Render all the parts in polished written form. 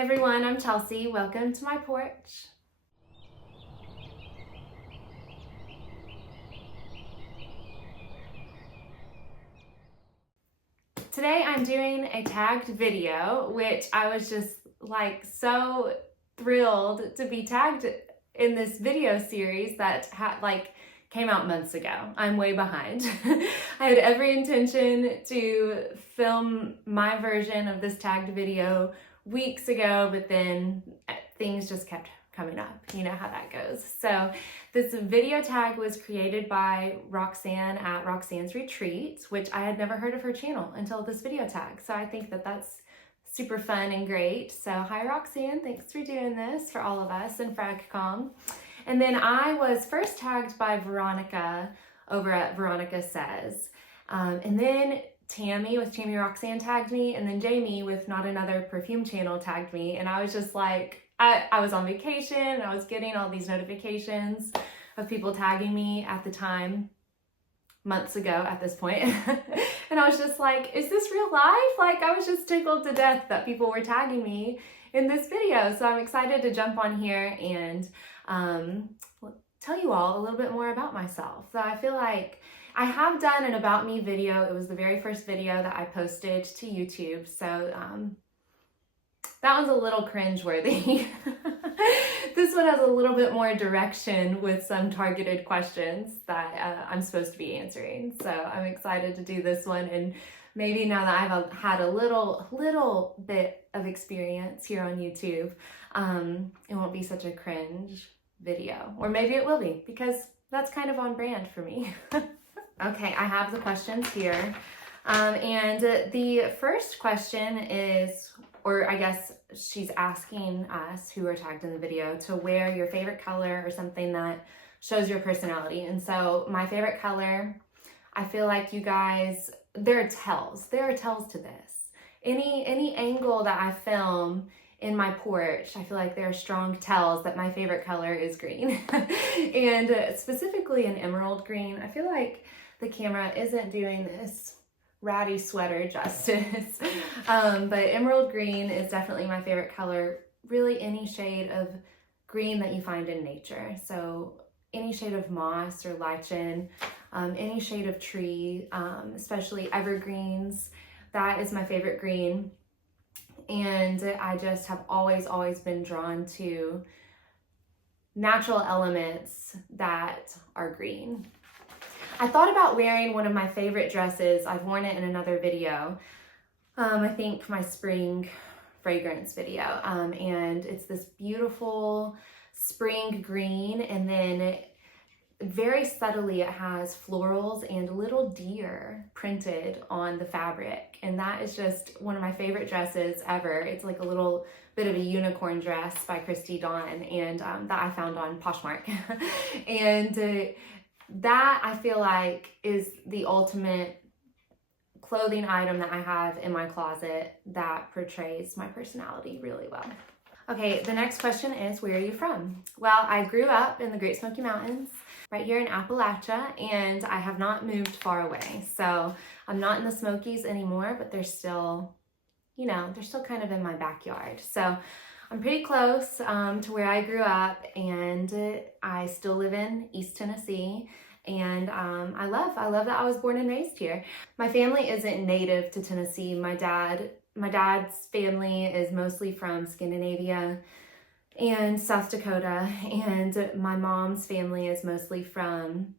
Hi everyone, I'm Chelsea. Welcome to my porch. Today I'm doing a tagged video, which I was just like so thrilled to be tagged in this video series that came out months ago. I'm way behind. I had every intention to film my version of this tagged video weeks ago, but then things just kept coming up. You know how that goes. So this video tag was created by Roxanne at Roxanne's Retreat, which I had never heard of her channel until this video tag. So I think that that's super fun and great. So hi Roxanne, thanks for doing this for all of us in FRAG COMM. And then I was first tagged by Veronica over at Veronica Says. And then Tammy with Tammy Roxanne tagged me, and then Jamie with Not Another Perfume channel tagged me. And I was just like, I was on vacation and I was getting all these notifications of people tagging me at the time, months ago at this point. And I was just like, is this real life? Like, I was just tickled to death that people were tagging me in this video. So I'm excited to jump on here and tell you all a little bit more about myself. So I feel like I have done an About Me video. It was the very first video that I posted to YouTube. So that one's a little cringeworthy. This one has a little bit more direction with some targeted questions that I'm supposed to be answering. So I'm excited to do this one, and maybe now that I've had a little bit of experience here on YouTube, it won't be such a cringe video. Or maybe it will be, because that's kind of on brand for me. Okay, I have the questions here. And the first question is, or I guess she's asking us who are tagged in the video to wear your favorite color or something that shows your personality. And so my favorite color, I feel like you guys, there are tells to this. Any angle that I film in my porch, I feel like there are strong tells that my favorite color is green. And specifically an emerald green. I feel like the camera isn't doing this ratty sweater justice. But emerald green is definitely my favorite color. Really any shade of green that you find in nature. So any shade of moss or lichen, any shade of tree, especially evergreens. That is my favorite green. And I just have always been drawn to natural elements that are green. I thought about wearing one of my favorite dresses. I've worn it in another video. I think my spring fragrance video. And it's this beautiful spring green, and then very subtly it has florals and little deer printed on the fabric. And that is just one of my favorite dresses ever. It's like a little bit of a unicorn dress by Christy Dawn, and that I found on Poshmark. And that I feel like is the ultimate clothing item that I have in my closet that portrays my personality really well. Okay, the next question is, where are you from? Well, I grew up in the Great Smoky Mountains, right here in Appalachia, and I have not moved far away. So I'm not in the Smokies anymore, but they're still, you know, they're still kind of in my backyard. So I'm pretty close to where I grew up, and I still live in East Tennessee. And I love that I was born and raised here. My family isn't native to Tennessee. My dad's family is mostly from Scandinavia and South Dakota, and my mom's family is mostly from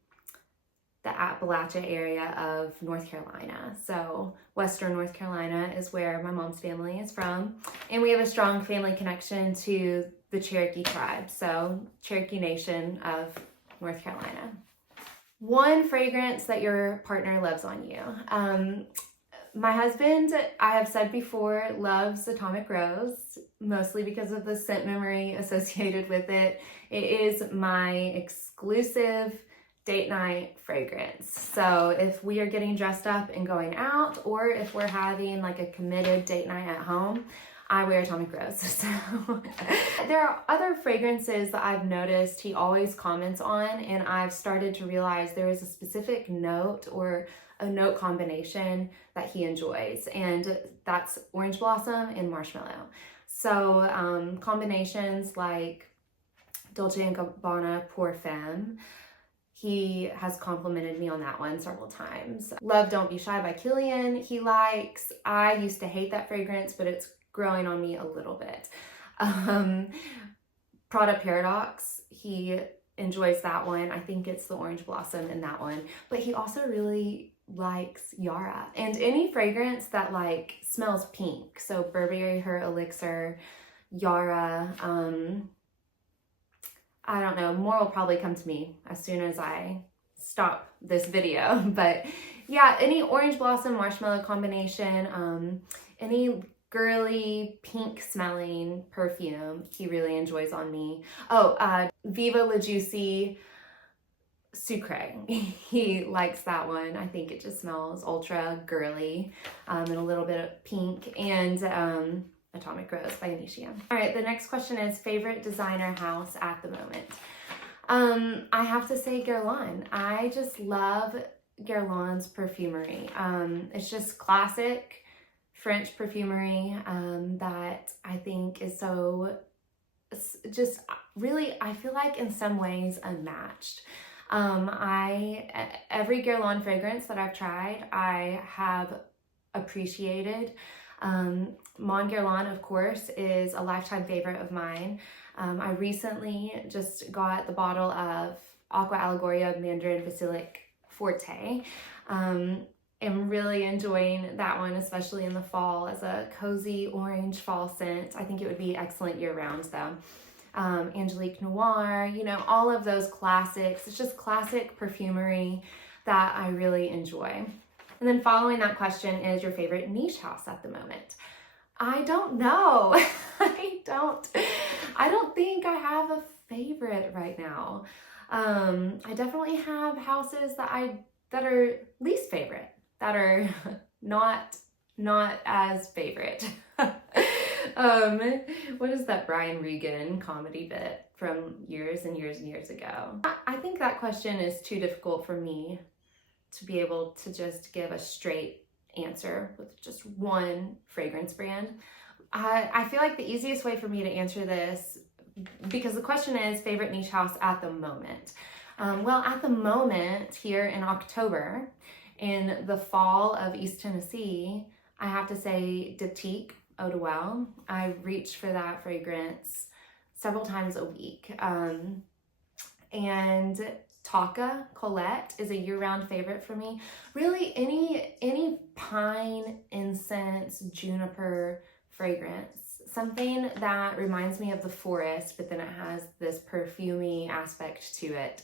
the Appalachia area of North Carolina. So Western North Carolina is where my mom's family is from. And we have a strong family connection to the Cherokee tribe, so Cherokee Nation of North Carolina. One fragrance that your partner loves on you. My husband, I have said before, loves Atomic Rose, mostly because of the scent memory associated with it. It is my exclusive date night fragrance. So if we are getting dressed up and going out, or if we're having like a committed date night at home, I wear Atomic Rose. So there are other fragrances that I've noticed he always comments on, and I've started to realize there is a specific note or a note combination that he enjoys, and that's orange blossom and marshmallow. So combinations like Dolce & Gabbana Perfume, he has complimented me on that one several times. Love Don't Be Shy by Killian, he likes. I used to hate that fragrance, but it's growing on me a little bit. Prada Paradox, he enjoys that one. I think it's the orange blossom in that one. But he also really likes Yara. And any fragrance that like smells pink. So Burberry Her Elixir, Yara, I don't know, more will probably come to me as soon as I stop this video. But yeah, any orange blossom marshmallow combination, any girly pink smelling perfume, he really enjoys on me. Oh, Viva La Juicy Sucre, he likes that one. I think it just smells ultra girly, and a little bit of pink. And Atomic Rose by Initium. All right, the next question is favorite designer house at the moment. I have to say Guerlain. I just love Guerlain's perfumery. It's just classic French perfumery that I think is so just really, I feel like in some ways unmatched. Every Guerlain fragrance that I've tried, I have appreciated. Mon Guerlain, of course, is a lifetime favorite of mine. I recently just got the bottle of Aqua Allegoria Mandarin Basilic Forte. Am really enjoying that one, especially in the fall as a cozy orange fall scent. I think it would be excellent year-round though. Angelique Noir, you know, all of those classics. It's just classic perfumery that I really enjoy. And then following that question is your favorite niche house at the moment. I don't know. I don't think I have a favorite right now. I definitely have houses that are least favorite, that are not as favorite. What is that Brian Regan comedy bit from years and years and years ago? I think that question is too difficult for me to be able to just give a straight answer with just one fragrance brand. I feel like the easiest way for me to answer this, because the question is favorite niche house at the moment. Well, at the moment here in October, in the fall of East Tennessee, I have to say Diptyque Eau de Well. I reach for that fragrance several times a week. And Taka Colette is a year-round favorite for me. Really, any pine, incense, juniper fragrance, something that reminds me of the forest, but then it has this perfumey aspect to it.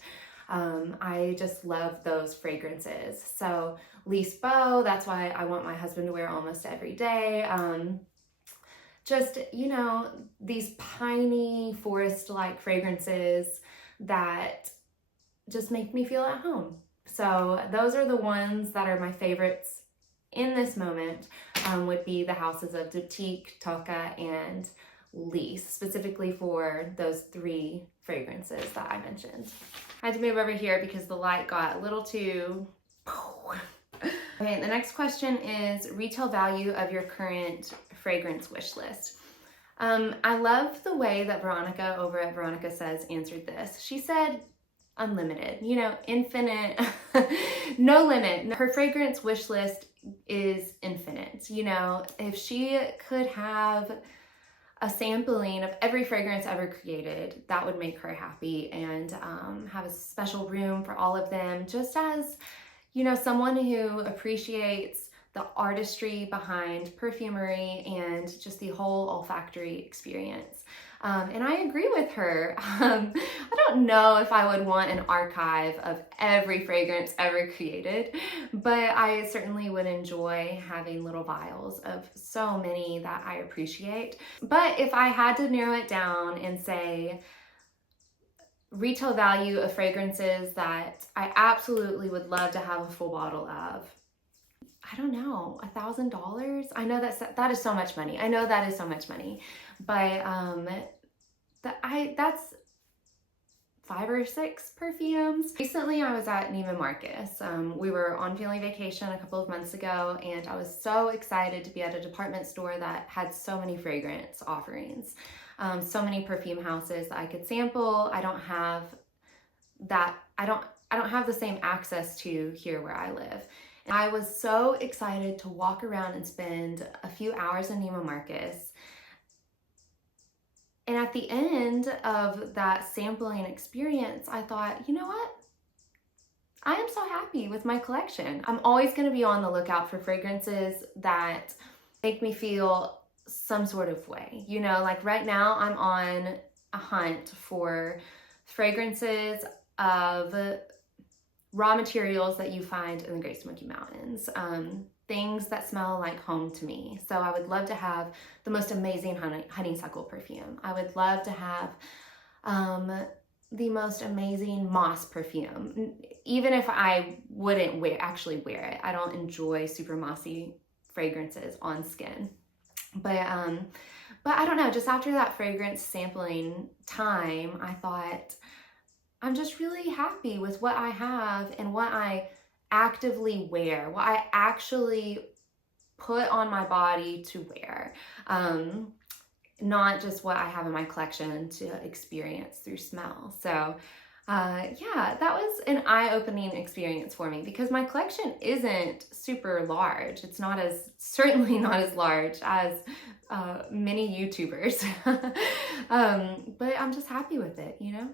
I just love those fragrances. So Lise Beau, that's why I want my husband to wear almost every day. Just, you know, these piney forest-like fragrances that just make me feel at home. So those are the ones that are my favorites in this moment, would be the houses of Diptyque, Taka, and Lise, specifically for those three fragrances that I mentioned. I had to move over here because the light got a little too... Okay, the next question is retail value of your current fragrance wish list. I love the way that Veronica over at Veronica Says answered this. She said unlimited, you know, infinite, no limit. Her fragrance wish list is infinite. You know, if she could have a sampling of every fragrance ever created, that would make her happy, and have a special room for all of them, just as, you know, someone who appreciates the artistry behind perfumery and just the whole olfactory experience. And I agree with her. I don't know if I would want an archive of every fragrance ever created, but I certainly would enjoy having little vials of so many that I appreciate. But if I had to narrow it down and say retail value of fragrances that I absolutely would love to have a full bottle of, I don't know, $1,000? I know that is so much money. I know that is so much money, but that's 5 or 6 perfumes. Recently I was at Neiman Marcus. We were on family vacation a couple of months ago, and I was so excited to be at a department store that had so many fragrance offerings. So many perfume houses that I could sample. I don't have the same access to here where I live. And I was so excited to walk around and spend a few hours in Neiman Marcus. And at the end of that sampling experience, I thought, you know what? I am so happy with my collection. I'm always going to be on the lookout for fragrances that make me feel some sort of way. You know, like right now I'm on a hunt for fragrances of raw materials that you find in the Great Smoky Mountains. Things that smell like home to me. So I would love to have the most amazing honeysuckle perfume. I would love to have the most amazing moss perfume. Even if I wouldn't actually wear it. I don't enjoy super mossy fragrances on skin. But I don't know, just after that fragrance sampling time, I thought, I'm just really happy with what I have and what I actively wear, what I actually put on my body to wear, not just what I have in my collection to experience through smell. So yeah, that was an eye-opening experience for me because my collection isn't super large. It's certainly not as large as many YouTubers, but I'm just happy with it, you know?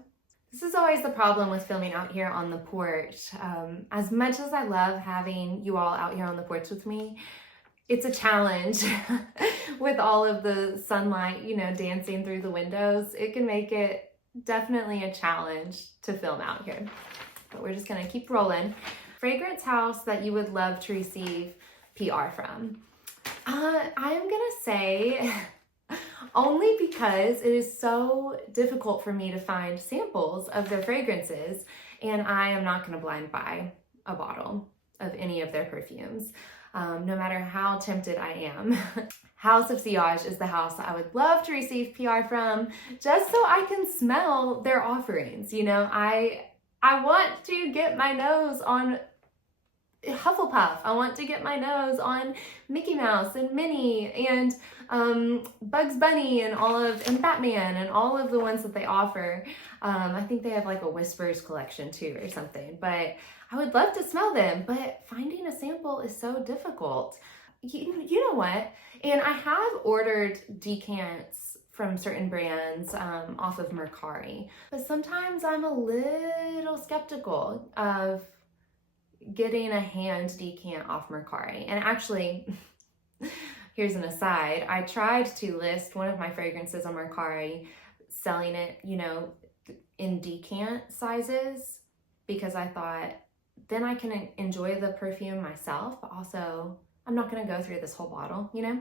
This is always the problem with filming out here on the porch. As much as I love having you all out here on the porch with me, it's a challenge with all of the sunlight, you know, dancing through the windows. It can make it definitely a challenge to film out here, but we're just gonna keep rolling. Fragrance house that you would love to receive PR from. I am gonna say only because it is so difficult for me to find samples of their fragrances, and I am not going to blind buy a bottle of any of their perfumes, no matter how tempted I am. House of Sillage is the house that I would love to receive PR from, just so I can smell their offerings. You know, I want to get my nose on Hufflepuff. I want to get my nose on Mickey Mouse and Minnie and Bugs Bunny and Batman and all of the ones that they offer. I think they have like a Whispers collection too or something, but I would love to smell them, but finding a sample is so difficult. You know what? And I have ordered decants from certain brands off of Mercari, but sometimes I'm a little skeptical of getting a hand decant off Mercari. And actually, here's an aside, I tried to list one of my fragrances on Mercari, selling it, you know, in decant sizes, because I thought then I can enjoy the perfume myself, but also I'm not going to go through this whole bottle, you know?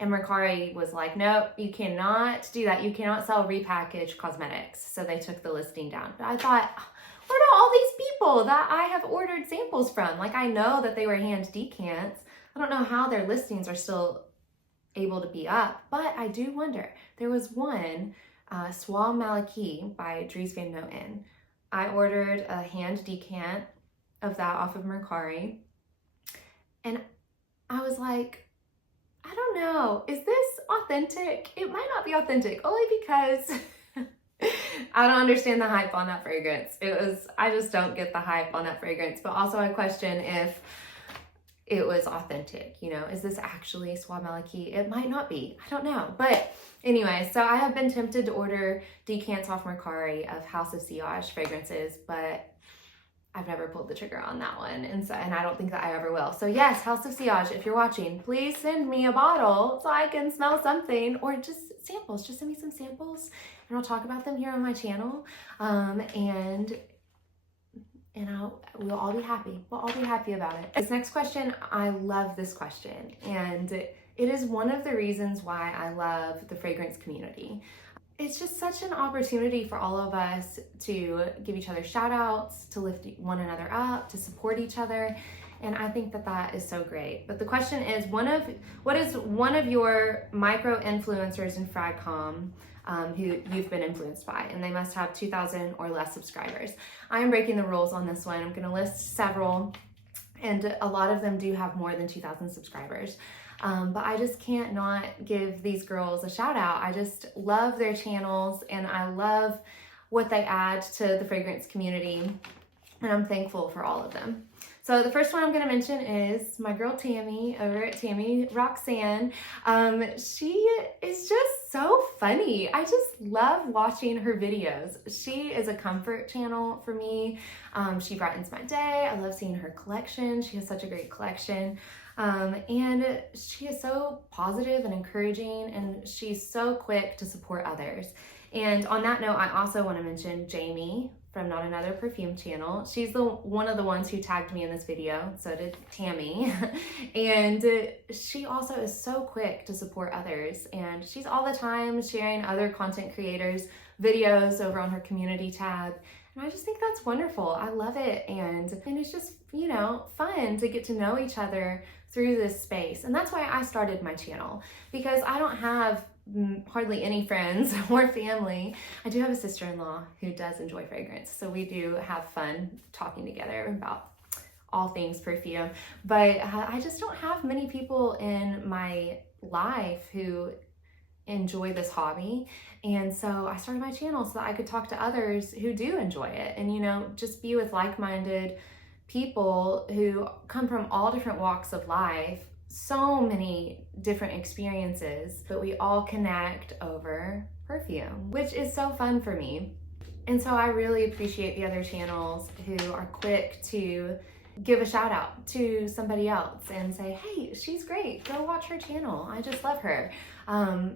And Mercari was like, nope, you cannot do that. You cannot sell repackaged cosmetics. So they took the listing down. But I thought, what about all these people that I have ordered samples from? Like, I know that they were hand decants. I don't know how their listings are still able to be up, but I do wonder. There was one, Soie Malaki by Dries Van Noten. I ordered a hand decant of that off of Mercari, and I was like, I don't know, is this authentic? It might not be authentic, only because I don't understand the hype on that fragrance. I just don't get the hype on that fragrance, but also I question if it was authentic, you know, is this actually Soie Malaki? It might not be, I don't know. But anyway, so I have been tempted to order decants off Mercari of House of Sillage fragrances, but I've never pulled the trigger on that one, and I don't think that I ever will. So yes, House of Sillage, if you're watching, please send me a bottle so I can smell something, or just samples. Just send me some samples, and I'll talk about them here on my channel, and we'll all be happy. We'll all be happy about it. This next question, I love this question, and it is one of the reasons why I love the fragrance community. It's just such an opportunity for all of us to give each other shout outs, to lift one another up, to support each other. And I think that that is so great. But the question is, what is one of your micro influencers in FRAG COMM who you've been influenced by, and they must have 2,000 or less subscribers. I am breaking the rules on this one. I'm going to list several, and a lot of them do have more than 2,000 subscribers. But I just can't not give these girls a shout out. I just love their channels, and I love what they add to the fragrance community, and I'm thankful for all of them. So the first one I'm going to mention is my girl Tammy over at Tammy Roxanne. She is just so funny. I just love watching her videos. She is a comfort channel for me. She brightens my day. I love seeing her collection. She has such a great collection. And she is so positive and encouraging, and she's so quick to support others. And on that note, I also want to mention Jamie from Not Another Perfume channel. She's one of the ones who tagged me in this video. So did Tammy. And she also is so quick to support others. And she's all the time sharing other content creators' videos over on her community tab. And I just think that's wonderful. I love it. And it's just, you know, fun to get to know each other through this space. And that's why I started my channel, because I don't have hardly any friends or family. I do have a sister-in-law who does enjoy fragrance, so we do have fun talking together about all things perfume, but I just don't have many people in my life who enjoy this hobby. And so I started my channel so that I could talk to others who do enjoy it, and, you know, just be with like-minded people who come from all different walks of life, so many different experiences, but we all connect over perfume, which is so fun for me. And so I really appreciate the other channels who are quick to give a shout out to somebody else and say, hey, she's great, go watch her channel, I just love her.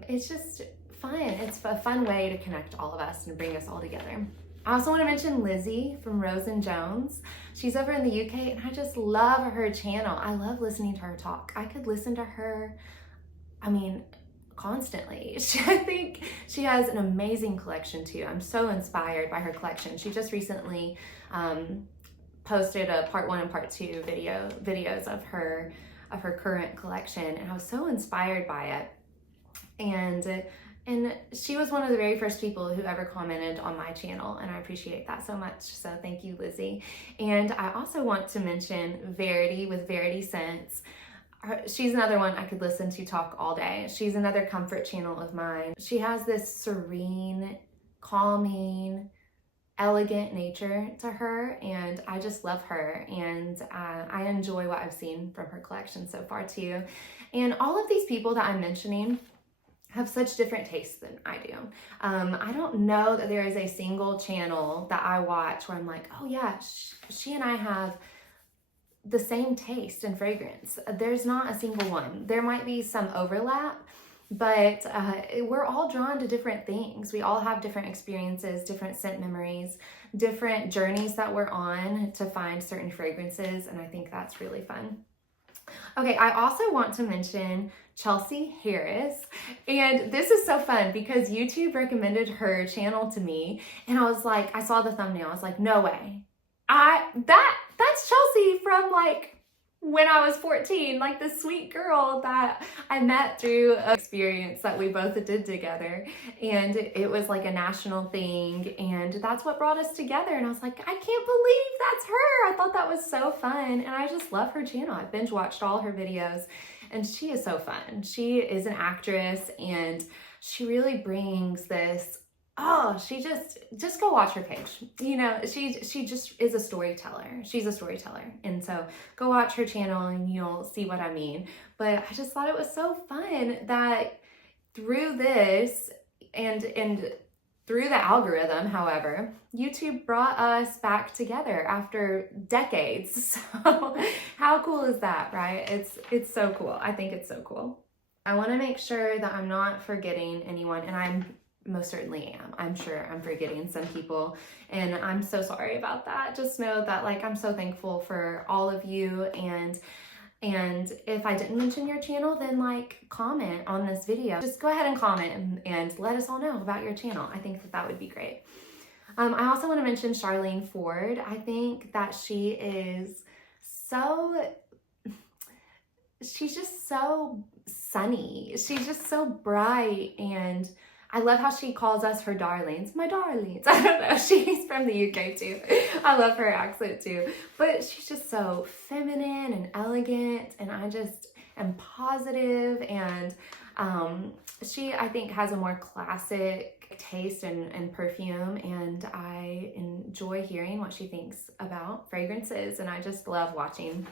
It's just fun. It's a fun way to connect all of us and bring us all together. I also want to mention Lizzie from Rosen Jones. She's over in the UK, and I just love her channel. I love listening to her talk. I could listen to her, I mean, constantly. I think she has an amazing collection too. I'm so inspired by her collection. She just recently posted a part 1 and part 2 videos of her current collection, and I was so inspired by it. And she was one of the very first people who ever commented on my channel, and I appreciate that so much. So thank you, Lizzie. And I also want to mention Verity with Varity Sents. She's another one I could listen to talk all day. She's another comfort channel of mine. She has this serene, calming, elegant nature to her, and I just love her, and I enjoy what I've seen from her collection so far too. And all of these people that I'm mentioning have such different tastes than I do. I don't know that there is a single channel that I watch where I'm like, oh yeah, she and I have the same taste in fragrance. There's not a single one. There might be some overlap, but we're all drawn to different things. We all have different experiences, different scent memories, different journeys that we're on to find certain fragrances, and I think that's really fun. Okay, I also want to mention Chelsea Harris, and this is so fun because YouTube recommended her channel to me, and I was like, I saw the thumbnail, I was like, no way. That's Chelsea from like when I was 14, like the sweet girl that I met through an experience that we both did together, and it was like a national thing, and that's what brought us together. And I was like, I can't believe that's her. I thought that was so fun, and I just love her channel. I binge watched all her videos, and she is so fun. She is an actress, and she really brings this, she just go watch her page. You know, she just is a storyteller. She's a storyteller. And so go watch her channel and you'll see what I mean. But I just thought it was so fun that through this and through the algorithm, however, YouTube brought us back together after decades. So how cool is that, right? It's so cool. I think it's so cool. I want to make sure that I'm not forgetting anyone, and I'm most certainly am. I'm sure I'm forgetting some people, and I'm so sorry about that. Just know that, like, I'm so thankful for all of you, and if I didn't mention your channel, then like comment on this video. Just go ahead and comment and let us all know about your channel. I think that would be great. I also want to mention Charlene Ford. I think that she is just so sunny. She's just so bright, and I love how she calls us her darlings. My darlings. I don't know. She's from the UK too. I love her accent too. But she's just so feminine and elegant, and I just am positive, and she, I think, has a more classic taste in perfume, and I enjoy hearing what she thinks about fragrances, and I just love watching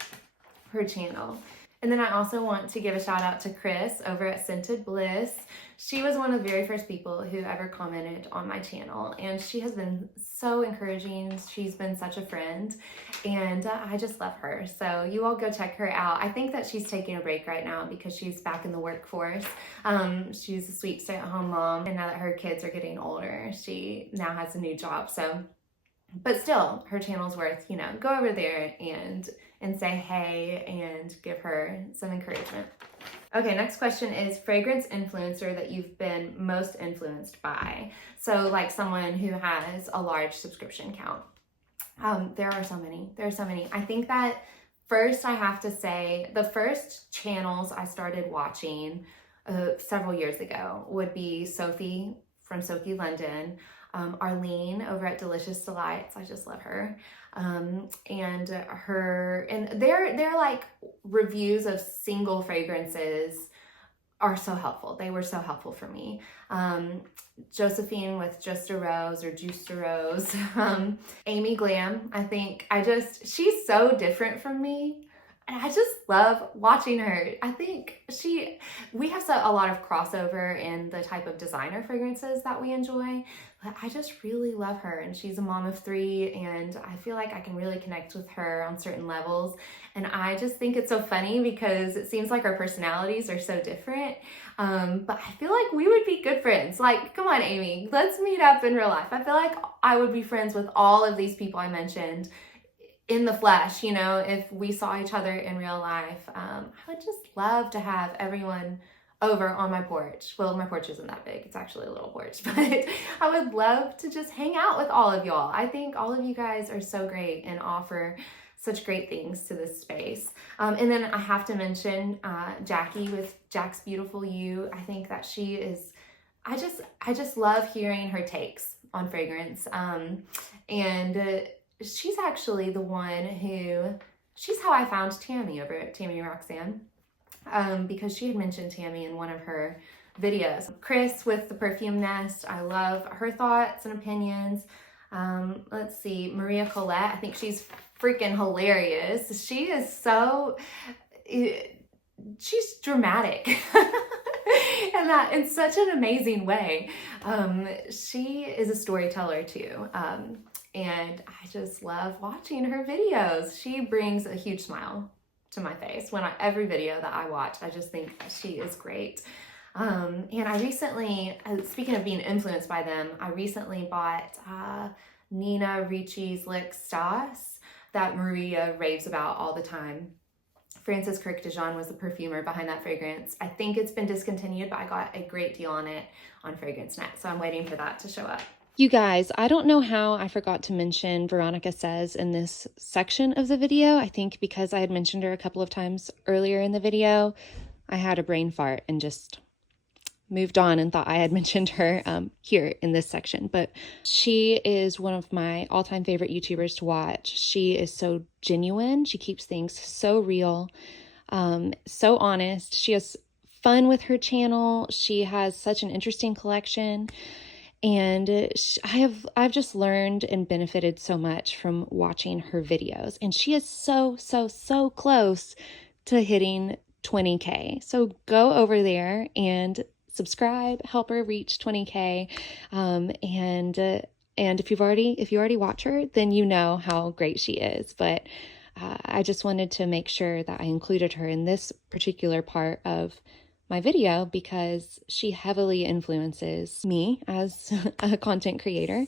her channel. And then I also want to give a shout out to Chris over at Scented Bliss. She was one of the very first people who ever commented on my channel, and she has been so encouraging. She's been such a friend, and I just love her. So you all go check her out. I think that she's taking a break right now because she's back in the workforce. She's a sweet stay-at-home mom, and now that her kids are getting older, she now has a new job. So, but still, her channel's worth, you know, go over there and say hey and give her some encouragement. Okay, next question is fragrance influencer that you've been most influenced by. So like someone who has a large subscription count. There are so many. I think that first I have to say the first channels I started watching several years ago would be Sophie from Sooki London, Arlene over at Delicious Delights. I just love her. And their like reviews of single fragrances are so helpful. They were so helpful for me. Josephine with Just a Rose or Juiced a Rose. Amy Glam, I think she's so different from me. And I just love watching her. I think we have a lot of crossover in the type of designer fragrances that we enjoy, but I just really love her, and she's a mom of 3, and I feel like I can really connect with her on certain levels. And I just think it's so funny because it seems like our personalities are so different, but I feel like we would be good friends. Like, come on, Amy, let's meet up in real life. I feel like I would be friends with all of these people I mentioned in the flesh, you know, if we saw each other in real life. I would just love to have everyone over on my porch. Well, my porch isn't that big. It's actually a little porch, but I would love to just hang out with all of y'all. I think all of you guys are so great and offer such great things to this space. And then I have to mention Jackie with Jack's Beautiful You. I think that she is, I just love hearing her takes on fragrance. She's actually the one she's how I found Tammy over at Tammy Roxanne, because she had mentioned Tammy in one of her videos. Chris with the Perfume Nest, I love her thoughts and opinions. Let's see, Maria Colette, I think she's freaking hilarious. She is she's dramatic. And that in such an amazing way. She is a storyteller too. And I just love watching her videos. She brings a huge smile to my face every video that I watch. I just think she is great. And I recently, speaking of being influenced by them, I recently bought Nina Ricci's Lick Stas that Maria raves about all the time. Francis Kirk Dijon was the perfumer behind that fragrance. I think it's been discontinued, but I got a great deal on it on FragranceNet, so I'm waiting for that to show up. You guys, I don't know how I forgot to mention Veronica Says in this section of the video. I think because I had mentioned her a couple of times earlier in the video, I had a brain fart and just moved on and thought I had mentioned her here in this section. But she is one of my all-time favorite YouTubers to watch. She is so genuine. She keeps things so real, so honest. She has fun with her channel. She has such an interesting collection. And I've just learned and benefited so much from watching her videos. And she is so close to hitting 20K. So go over there and subscribe, help her reach 20K. And if you already watch her, then you know how great she is. But I just wanted to make sure that I included her in this particular part of my video because she heavily influences me as a content creator,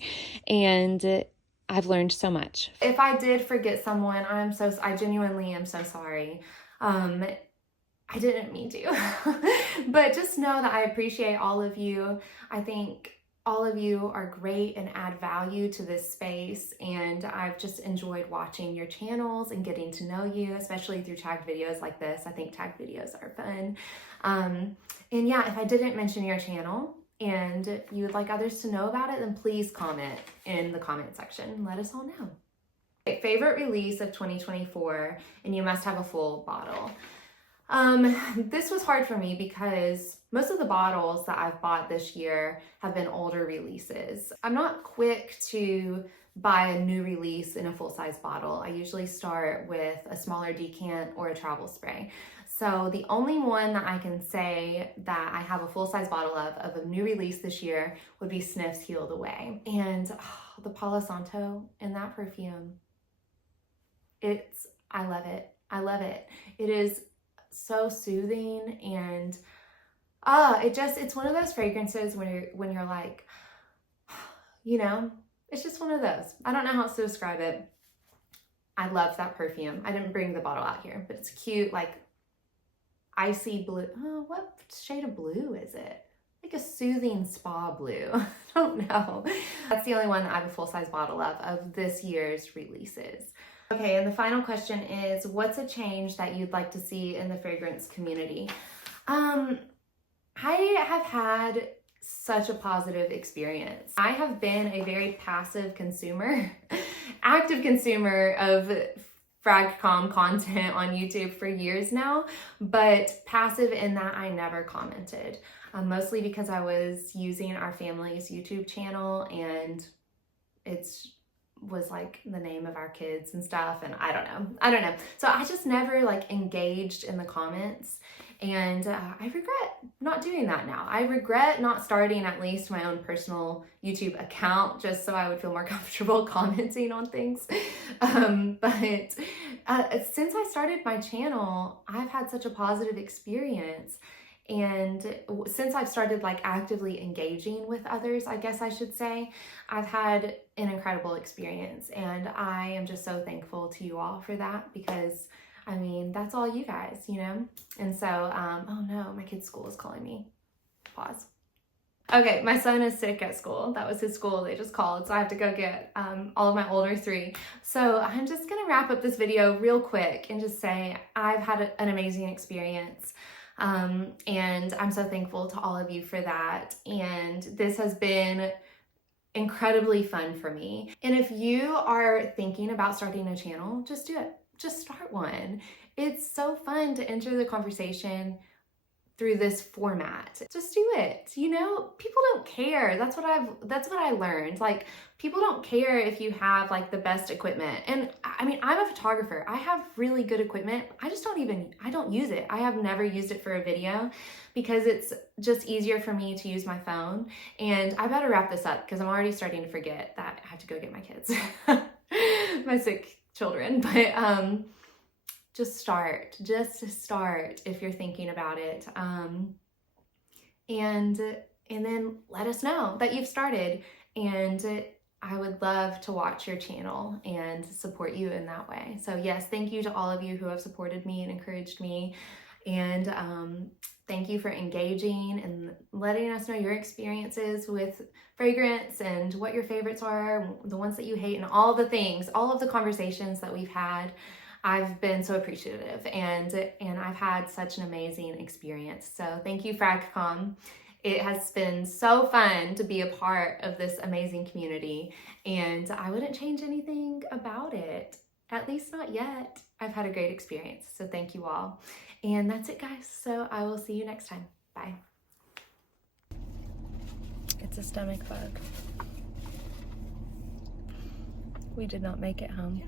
and I've learned so much. If I did forget someone, I genuinely am so sorry. I didn't mean to, but just know that I appreciate all of you. I think All of you are great and add value to this space, and I've just enjoyed watching your channels and getting to know you, especially through tagged videos like this. I think tagged videos are fun. And yeah, if I didn't mention your channel and you would like others to know about it, then please comment in the comment section. Let us all know. Okay, favorite release of 2024, and you must have a full bottle. This was hard for me because most of the bottles that I've bought this year have been older releases. I'm not quick to buy a new release in a full-size bottle. I usually start with a smaller decant or a travel spray. So the only one that I can say that I have a full-size bottle of a new release this year would be Sniff's Healed Away. And the Palo Santo in that perfume, I love it. I love it. It is so soothing, and it's one of those fragrances when you're like, you know, it's just one of those. I don't know how else to describe it. I love that perfume. I didn't bring the bottle out here, but it's cute, like icy blue. Oh, what shade of blue is it? Like a soothing spa blue. I don't know. That's the only one that I have a full-size bottle of this year's releases. Okay, and the final question is, what's a change that you'd like to see in the fragrance community? I have had such a positive experience. I have been a very passive consumer, active consumer of FRAG COMM content on YouTube for years now, but passive in that I never commented, mostly because I was using our family's YouTube channel, and was like the name of our kids and stuff, and I don't know. So I just never like engaged in the comments, and I regret not doing that now. I regret not starting at least my own personal YouTube account just so I would feel more comfortable commenting on things. But since I started my channel, I've had such a positive experience. And since I've started like actively engaging with others, I guess I should say, I've had an incredible experience, and I am just so thankful to you all for that, because I mean, that's all you guys, you know? And so, oh no, my kid's school is calling me. Pause. Okay, my son is sick at school. That was his school, they just called, so I have to go get all of my older 3. So I'm just gonna wrap up this video real quick and just say I've had an amazing experience. And I'm so thankful to all of you for that. And this has been incredibly fun for me. And if you are thinking about starting a channel, just do it. Just start one. It's so fun to enter the conversation through this format. Just do it. You know, people don't care. That's what I learned. Like, people don't care if you have like the best equipment. And I mean, I'm a photographer. I have really good equipment. I don't use it. I have never used it for a video because it's just easier for me to use my phone. And I better wrap this up because I'm already starting to forget that I have to go get my kids, my sick children. But just start if you're thinking about it. And then let us know that you've started, and I would love to watch your channel and support you in that way. So yes, thank you to all of you who have supported me and encouraged me, and thank you for engaging and letting us know your experiences with fragrance and what your favorites are, the ones that you hate, and all the things, all of the conversations that we've had. I've been so appreciative, and I've had such an amazing experience. So thank you, FRAG COMM. It has been so fun to be a part of this amazing community, and I wouldn't change anything about it, at least not yet. I've had a great experience, so thank you all. And that's it, guys. So I will see you next time. Bye. It's a stomach bug. We did not make it home.